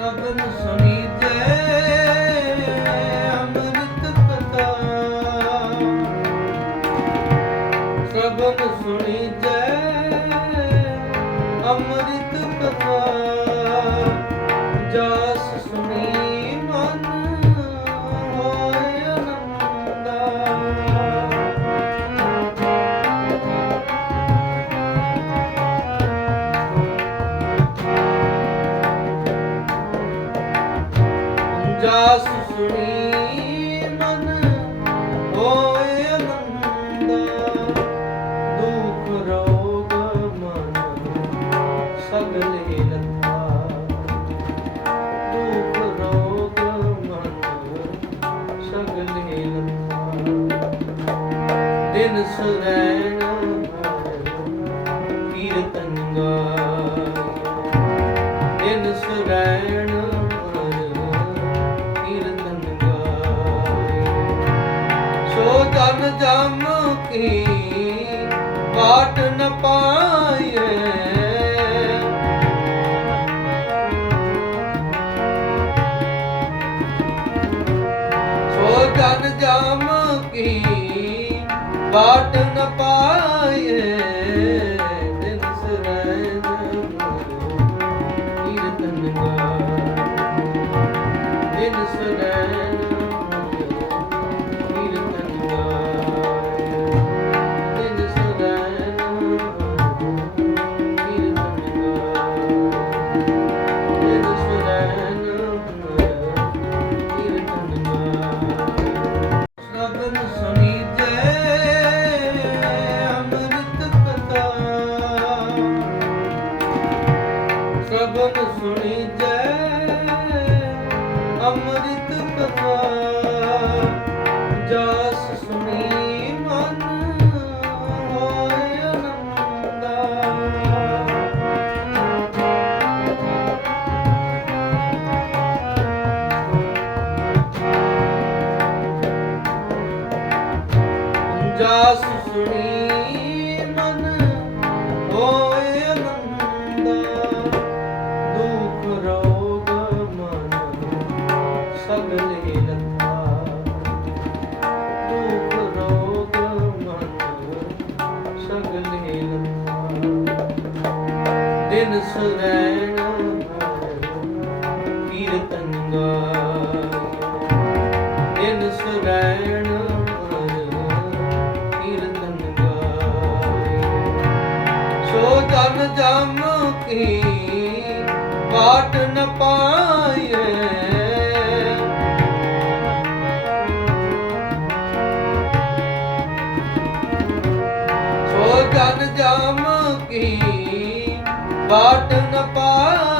ਸਭਨ ਸੁਣੀਜੈ ਅੰਮ੍ਰਿਤ ਕਥਾ। ਸਭਨ ਸੁਣੀਜੈ ਅੰਮ੍ਰਿਤ ਕਥਾ। ਸਗਲੇ ਦਿਨ ਸਰੈਣ ਕੀਰਤਨ ਗਾਏ ਦਿਨ ਸਰੈਣ ਕੀਰਤਨ ਗਾਏ ਸੋ ਜਨ ਜਮ ਕੀ ਬਾਟ ਨ ਪਾਏ ਬਾਟ ਜਸ ਸੁਣੀ ਮਨ, ਹੋਏ ਅਨੰਦਾ ਦੁਖ ਰੋਗ ਮਨ ਸਗਲੇ ਲਤਾ ਦੁਖ ਰੋਗ ਮਨ ਸਗਲੇ ਲਤਾ ਦਿਨ ਸਰੈਣ ਸੋ ਜਨ ਜਮ ਕੀ ਬਾਟ ਨ ਪਾਏ ਸੋ ਜਨ ਜਮ ਕੀ ਬਾਟ ਨ ਪਾਏ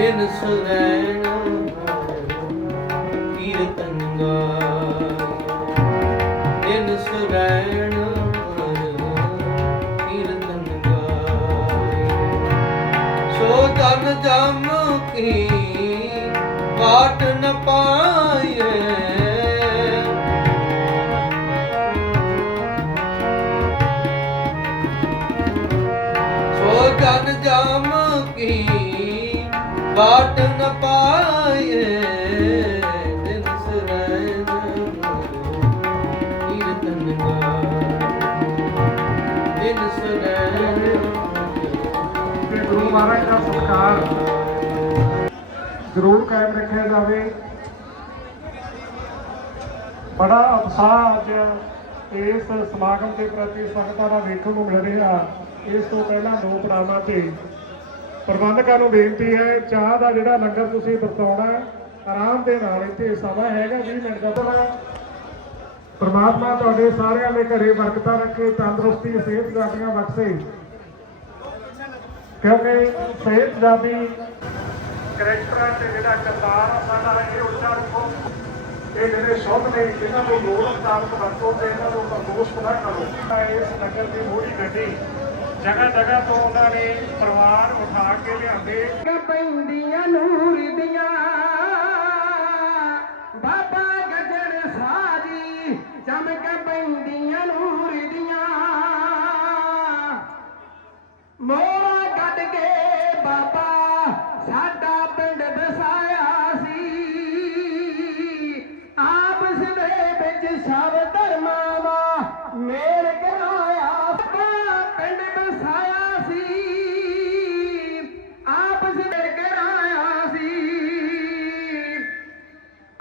ਦਿਨ ਸਰੈਣ ਕੀਰਤਨ ਗਾਏ ਦਿਨ ਸਰੈਣ ਕੀਰਤਨ ਗਾਏ ਸੋ ਜਨ ਜਮ ਕੀ ਬਾਟ ਨ ਪਾਏ ਜਨ ਜਮ ਕੀ ਬਾਟ ਨ ਪਾਏ ਦਿਨ ਸਰੈਨ ਕੀਰਤਨ ਗਾਏ ਦਿਨ ਸਰੈਨ ਕਿ ਗੁਰੂ ਮਹਾਰਾਜ ਦਾ ਸਤਿਕਾਰ ਜ਼ਰੂਰ ਕਾਇਮ ਰੱਖਿਆ ਜਾਵੇ। ਬੜਾ ਉਤਸ਼ਾਹ ਅੱਜ ਇਸ ਸਮਾਗਮ ਦੇ ਪ੍ਰਤੀ ਸੰਗਤਾਂ ਦਾ ਵੇਖਣ ਨੂੰ ਮਿਲ ਰਿਹਾ। ਇਸ ਤੋਂ ਪਹਿਲਾਂ ਦੋ ਪੜਾਵਾਂ ਤੇ ਪ੍ਰਬੰਧਕਾਂ ਨੂੰ ਬੇਨਤੀ ਹੈ, ਚਾਹ ਦਾ ਜਿਹੜਾ ਲੰਗਰ ਤੁਸੀਂ ਵਰਤਾਉਣਾ ਆਰਾਮ ਦੇ ਨਾਲ ਇੱਥੇ ਸਮਾਂ ਹੈਗਾ 20 ਮਿੰਟ ਦਾ ਤਾਂ ਤੁਹਾਡੇ ਸਾਰਿਆਂ ਦੇ ਘਰੇ ਬਰਕਤਾਂ ਰੱਖੇ, ਤੰਦਰੁਸਤੀ ਸਿਹਤ ਜਾਦੀਆਂ ਬਖਸ਼ੇ। ਕਿਉਂਕਿ ਸਿਹਤ ਜਾਦੀ ਕਰੈਕਟਰਾਂ ਤੇ ਜਿਹੜਾ ਕਰਤਾਰ ਸਾਡਾ ਇਹ ਉੱਚਾ ਰੱਖੋ। ਇਹ ਜਿਹੜੇ ਸ਼ੁਭ ਨੇ ਇਹਨਾਂ ਨੂੰ ਲੋੜ ਮੁਤਾਬਕ ਵਰਤੋ ਤੇ ਇਹਨਾਂ ਨੂੰ ਤੰਦਰੁਸਤ ਨਾ ਕਰੋ। ਇਸ ਨਗਰ ਦੀ ਮੋੜੀ ਗੱਡੀ ਜਗ੍ਹਾ ਜਗ੍ਹਾ ਤੋਂ ਉਹਨਾਂ ਨੇ ਪਰਿਵਾਰ ਉਠਾ ਕੇ ਲਿਆਂਦੇ। ਪੈਂਦੀਆਂ ਨੂਰ ਦੀਆਂ।